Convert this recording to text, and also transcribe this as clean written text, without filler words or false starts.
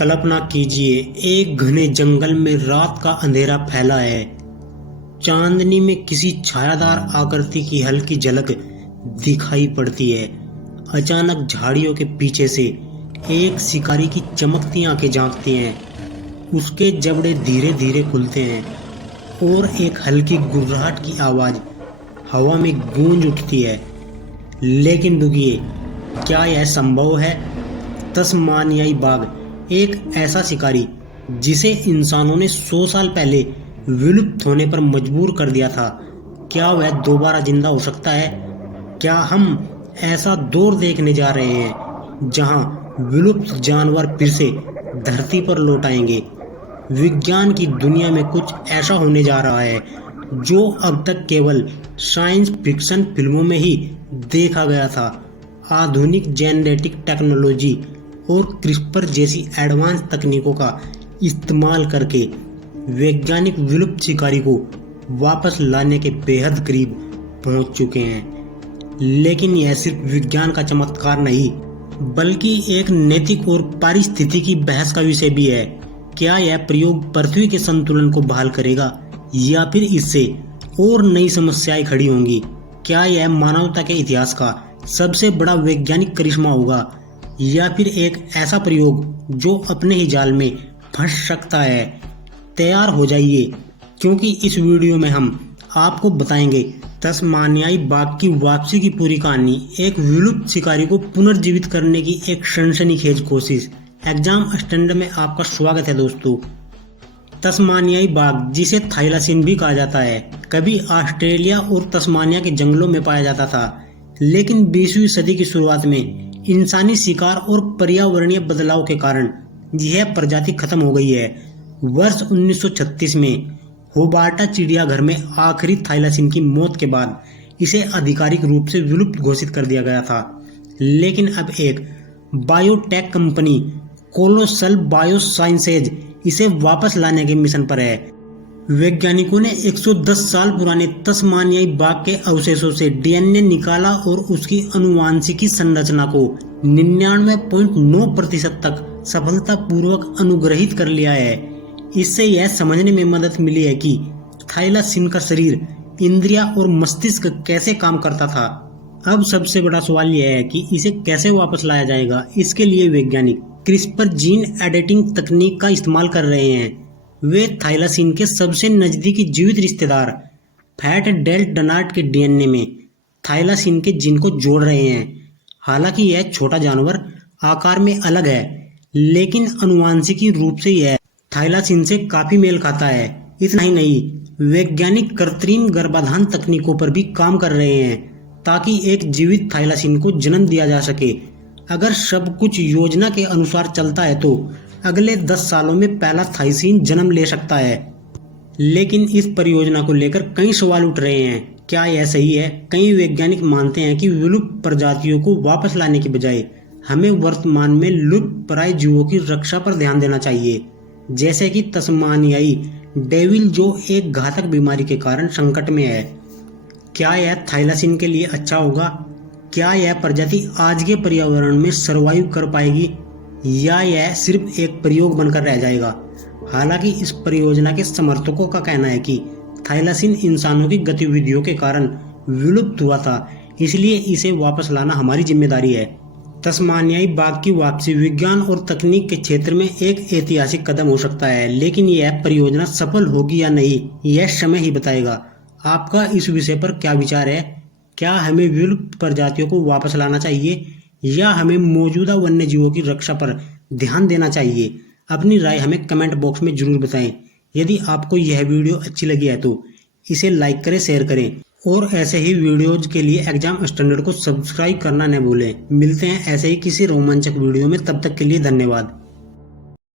कल्पना कीजिए, एक घने जंगल में रात का अंधेरा फैला है। चांदनी में किसी छायादार आकृति की हल्की झलक दिखाई पड़ती है। अचानक झाड़ियों के पीछे से एक शिकारी की चमकती आंखें झांकती हैं। उसके जबड़े धीरे धीरे खुलते हैं और एक हल्की गुर्राहट की आवाज हवा में गूंज उठती है। लेकिन रुकिए, क्या यह संभव है? तस्मानियाई बाघ, एक ऐसा शिकारी जिसे इंसानों ने 100 साल पहले विलुप्त होने पर मजबूर कर दिया था, क्या वह दोबारा जिंदा हो सकता है? क्या हम ऐसा दौर देखने जा रहे हैं जहां विलुप्त जानवर फिर से धरती पर लौट आएंगे? विज्ञान की दुनिया में कुछ ऐसा होने जा रहा है जो अब तक केवल साइंस फिक्शन फिल्मों में ही देखा गया था। आधुनिक जेनेटिक टेक्नोलॉजी और क्रिस्पर जैसी एडवांस तकनीकों का इस्तेमाल करके वैज्ञानिक विलुप्त शिकारी को वापस लाने के बेहद करीब पहुंच चुके हैं। लेकिन यह सिर्फ विज्ञान का चमत्कार नहीं, बल्कि एक नैतिक और पारिस्थितिकी बहस का विषय भी है। क्या यह प्रयोग पृथ्वी के संतुलन को बहाल करेगा या फिर इससे और नई समस्याएं खड़ी होंगी? क्या यह मानवता के इतिहास का सबसे बड़ा वैज्ञानिक करिश्मा होगा या फिर एक ऐसा प्रयोग जो अपने ही जाल में फंस सकता है? तैयार हो जाइए, क्योंकि इस वीडियो में हम आपको बताएंगे तस्मानियाई बाघ की वापसी की पूरी कहानी, एक विलुप्त शिकारी को पुनर्जीवित करने की एक सनसनीखेज कोशिश। एग्जाम स्टैंडर्ड में आपका स्वागत है दोस्तों। तस्मानियाई बाघ, जिसे थाइलासिन भी कहा जाता है, कभी ऑस्ट्रेलिया और तस्मानिया के जंगलों में पाया जाता था। लेकिन 20वीं सदी की शुरुआत में इंसानी शिकार और पर्यावरणीय बदलाव के कारण यह प्रजाति खत्म हो गई है। वर्ष 1936 में होबार्टा चिड़ियाघर में आखिरी थाइलासिन की मौत के बाद इसे आधिकारिक रूप से विलुप्त घोषित कर दिया गया था। लेकिन अब एक बायोटेक कंपनी कोलोसल बायोसाइंसेज इसे वापस लाने के मिशन पर है। वैज्ञानिकों ने 110 साल पुराने तस्मानियाई बाघ के अवशेषों से डीएनए निकाला और उसकी आनुवांशिकी संरचना को 99.9% तक सफलतापूर्वक अनुग्रहित कर लिया है। इससे यह समझने में मदद मिली है कि थाइलासिन का शरीर, इंद्रियां और मस्तिष्क कैसे काम करता था। अब सबसे बड़ा सवाल यह है कि इसे कैसे वापस लाया जाएगा। इसके लिए वैज्ञानिक क्रिस्पर जीन एडिटिंग तकनीक का इस्तेमाल कर रहे हैं। वे थाइलासिन के सबसे नजदीकी जीवित रिश्तेदार फैट डेल डनार्ट के डीएनए में थाइलासिन के जीन को जोड़ रहे हैं। हालांकि यह छोटा जानवर आकार में अलग है, लेकिन आनुवांशिकी रूप से यह थाइलासिन से काफी मेल खाता है। इतना ही नहीं, वैज्ञानिक कृत्रिम गर्भाधान तकनीकों पर भी काम कर रहे हैं ताकि एक जीवित थाइलासिन को जन्म दिया जा सके। अगर सब कुछ योजना के अनुसार चलता है तो अगले 10 सालों में पहला थाइलासिन जन्म ले सकता है। लेकिन इस परियोजना को लेकर कई सवाल उठ रहे हैं। क्या यह सही है? कई वैज्ञानिक मानते हैं कि विलुप्त प्रजातियों को वापस लाने की बजाय हमें वर्तमान में लुप्त प्राय जीवों की रक्षा पर ध्यान देना चाहिए, जैसे कि तस्मानियाई डेविल, जो एक घातक बीमारी के कारण संकट में है। क्या यह थाइलासिन के लिए अच्छा होगा? क्या यह प्रजाति आज के पर्यावरण में सर्वाइव कर पाएगी या यह सिर्फ एक प्रयोग बनकर रह जाएगा? हालांकि इस परियोजना के समर्थकों का कहना है कि थाइलासिन इंसानों की गतिविधियों के कारण विलुप्त हुआ था, इसलिए इसे वापस लाना हमारी जिम्मेदारी है। तस्मानियाई बाघ की वापसी विज्ञान और तकनीक के क्षेत्र में एक ऐतिहासिक कदम हो सकता है, लेकिन यह परियोजना सफल होगी या नहीं, यह समय ही बताएगा। आपका इस विषय पर क्या विचार है? क्या हमें विलुप्त प्रजातियों को वापस लाना चाहिए या हमें मौजूदा वन्य जीवों की रक्षा पर ध्यान देना चाहिए? अपनी राय हमें कमेंट बॉक्स में जरूर बताएं। यदि आपको यह वीडियो अच्छी लगी है तो इसे लाइक करें, शेयर करें और ऐसे ही वीडियोज के लिए एग्जाम स्टैंडर्ड को सब्सक्राइब करना न भूलें। मिलते हैं ऐसे ही किसी रोमांचक वीडियो में, तब तक के लिए धन्यवाद।